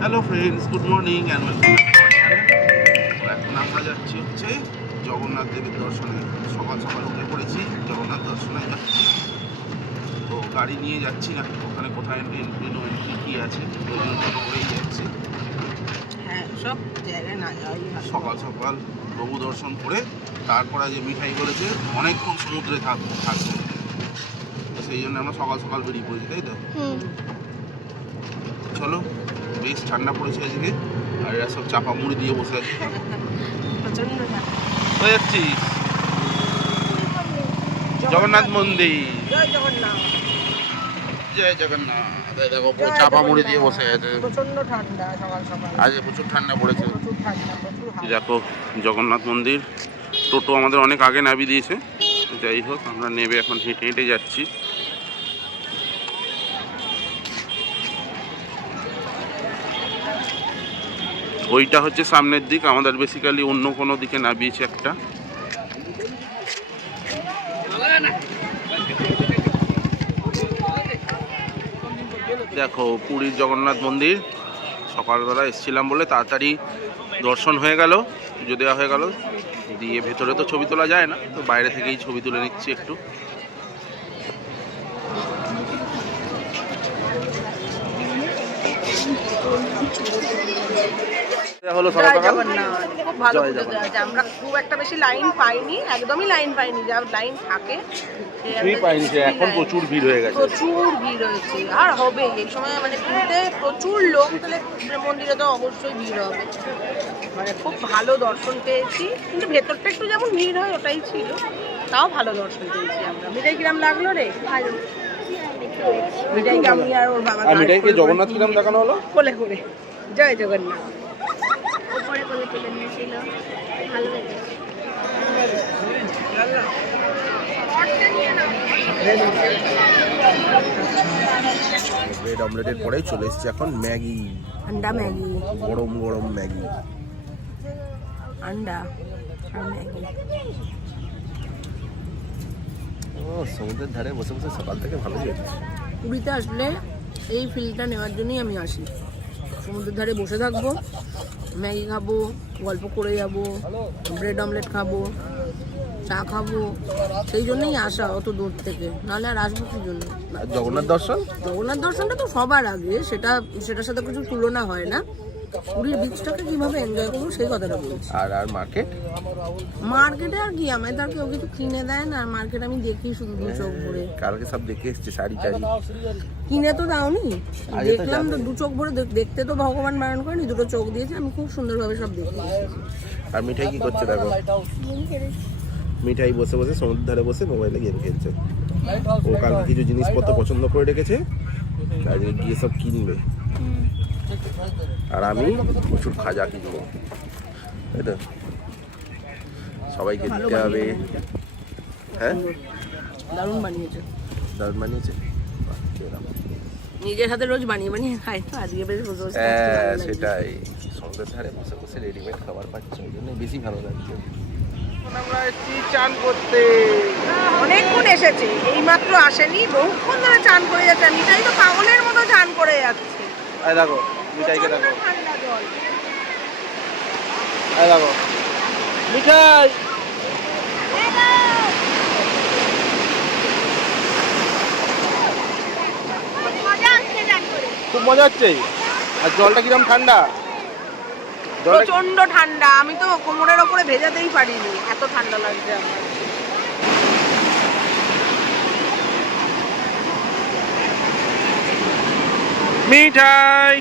Hello friends, good morning and welcome. এখন আমরা যাচ্ছি হচ্ছে জগন্নাথ দেবের দর্শনে। সকাল সকাল উঠে পড়েছি, জগন্নাথ দর্শনে যাচ্ছি। তো গাড়ি নিয়ে যাচ্ছি না, ওখানে কোথায় এন্ট্রি নো এন্ট্রি কী আছে, ওই জন্য টোটো করেই যাচ্ছি। হ্যাঁ, সব জায়গায় না যাওয়াই ভালো। সকাল সকাল প্রভু দর্শন করে তারপরে যে মিঠাই বলেছে অনেকক্ষণ সমুদ্রে থাকবে, তো সেই জন্য আমরা সকাল সকাল বেরিয়ে পড়েছি, তাই তো? চলো, বেশ ঠান্ডা পড়েছে আজকে, আর এরা সব চাপা মুড়ি দিয়ে বসে আছে। প্রচন্ড কোথায় যাচ্ছিস? জগন্নাথ মন্দির। জয় জগন্নাথ। জয় জগন্নাথ। দেখো চাপা মুড়ি দিয়ে বসে আছে। প্রচন্ড ঠান্ডা সকাল সকাল, আজ প্রচুর ঠান্ডা পড়েছে। প্রচুর ঠান্ডা, প্রচুর হাওয়া। দেখো জগন্নাথ মন্দির, টোটো আমাদের অনেক আগে নামিয়ে দিয়েছে। যাই হোক, আমরা নেবে এখন হেঁটে হেঁটে যাচ্ছি। ওইটা হচ্ছে সামনের দিক, আমাদের বেসিক্যালি অন্য কোনো দিকে নামিয়েছে একটা। দেখো পুরীর জগন্নাথ মন্দির, সকালবেলা এসেছিলাম বলে তাড়াতাড়ি দর্শন হয়ে গেল, পুজো দেওয়া হয়ে গেল। দিয়ে ভেতরে তো ছবি তোলা যায় না, তো বাইরে থেকেই ছবি তুলে নিচ্ছি একটু। হলো সকাল জয় সকাল। জগন্নাথ। খুব ভালো জয় পুজো জগন্নাথ। দেওয়া যায়। আমরা খুব একটা বেশি লাইন পাইনি, একদমই লাইন পাইনি। যা লাইন থাকে কিছুই পাইনি, সে এখন প্রচুর ভিড় হয়ে গেছে। প্রচুর ভিড় হয়েছে, আর হবে এই সময়, মানে পুরীতে প্রচুর লোক, তাহলে মন্দিরে তো অবশ্যই ভিড় হবে। মানে খুব ভালো দর্শন পেয়েছি, কিন্তু ভেতরটা একটু যেমন ভিড় হয় ওটাই ছিল, তাও ভালো দর্শন পেয়েছি আমরা। মিঠাই কিরাম লাগলো রে? মিঠাইকে আমি আর ওর বাবা মিঠাইকে জগন্নাথ কিরাম দেখানো হলো কোলে করে। জয় জগন্নাথ। উপরে কোলে তুলে নিয়েছিল, ভালো লেগেছে। ব্রেড অমলেটের পরেই চলে এসেছে এখন ম্যাগি। আন্ডা ম্যাগি, গরম গরম ম্যাগি। আন্ডা আর ম্যাগি। ও সমুদ্রের ধারে বসে বসে সকাল থেকে ভালো যাচ্ছে। পুরীতে আসলে এই ফিলটা নেওয়ার জন্যই আমি আসি। সমুদ্রের ধারে বসে থাকবো, ম্যাগি খাবো, গল্প করে যাবো, ব্রেড অমলেট খাবো, চা খাবো, সেই জন্যই আসা অত দূর থেকে, নাহলে আর আসবো কি জন্য? আর জগন্নাথ দর্শন, জগন্নাথ দর্শনটা তো সবার আগে, সেটার সাথে কিছু তুলনা হয় না। পুরীর বিচটাকে কিভাবে এনজয় করবো সেই কথাটা বলছি। আর মার্কেটে আর কি, আমায় তো আর কেউ কিছু কিনে দেয় না। আর মার্কেট আমি দেখি শুধু দু চোখ ভরে। কালকে সব দেখে এসছে শাড়ি টাড়ি। কিনে তো দাওনি, আগে তো দেখলাম তো যাবে। দু চোখ ভরে। দেখতে তো ভগবান বারণ করেনি, দুটো চোখ দিয়েছে, আমি খুব সুন্দরভাবে সব দেখি। আর মিঠাই কি করছে দেখো, মিঠাই বসে বসে সমুদ্রের ধারে বসে মোবাইলে গেম খেলছে। ও কালকে কিছু জিনিসপত্র পছন্দ করে রেখেছে, আজকে গিয়ে সব কিনবে। আর আমি প্রচুর খাজা কিনবো, তাই তো? সবাইকে দিতে হবে। হ্যাঁ, দারুণ বানিয়েছে, দারুণ বানিয়েছে। নিজের হাতে রোজ বানিয়ে বানিয়ে খাই তো, আজকে বেশ বসে বসে খাচ্ছি, হ্যাঁ ভালো লাগছে। সেটাই, সমুদ্রের ধারে বসে বসে রেডিমেড খাবার পাচ্ছে, ওই জন্য বেশি ভালো লাগছে। আমরা এসেছি চান করতে। অনেকক্ষণ এসেছে, এইমাত্র আসেনি, বহুক্ষণ ধরে চান করে যাচ্ছে। মিঠাই তো পাগলের মতো চান করে যাচ্ছে। এই দেখো মিঠাইকে দেখো, প্রচণ্ড ঠান্ডা জল। এই দেখো মিঠাই। মজা হচ্ছে গান করে। খুব মজা হচ্ছে। আর জলটা কিরকম ঠান্ডা, জলটা প্রচন্ড ঠান্ডা, আমি তো কোমরের ওপরে ভেজাতেই পারিনি, এত ঠান্ডা লাগছে আমার। মিঠাই।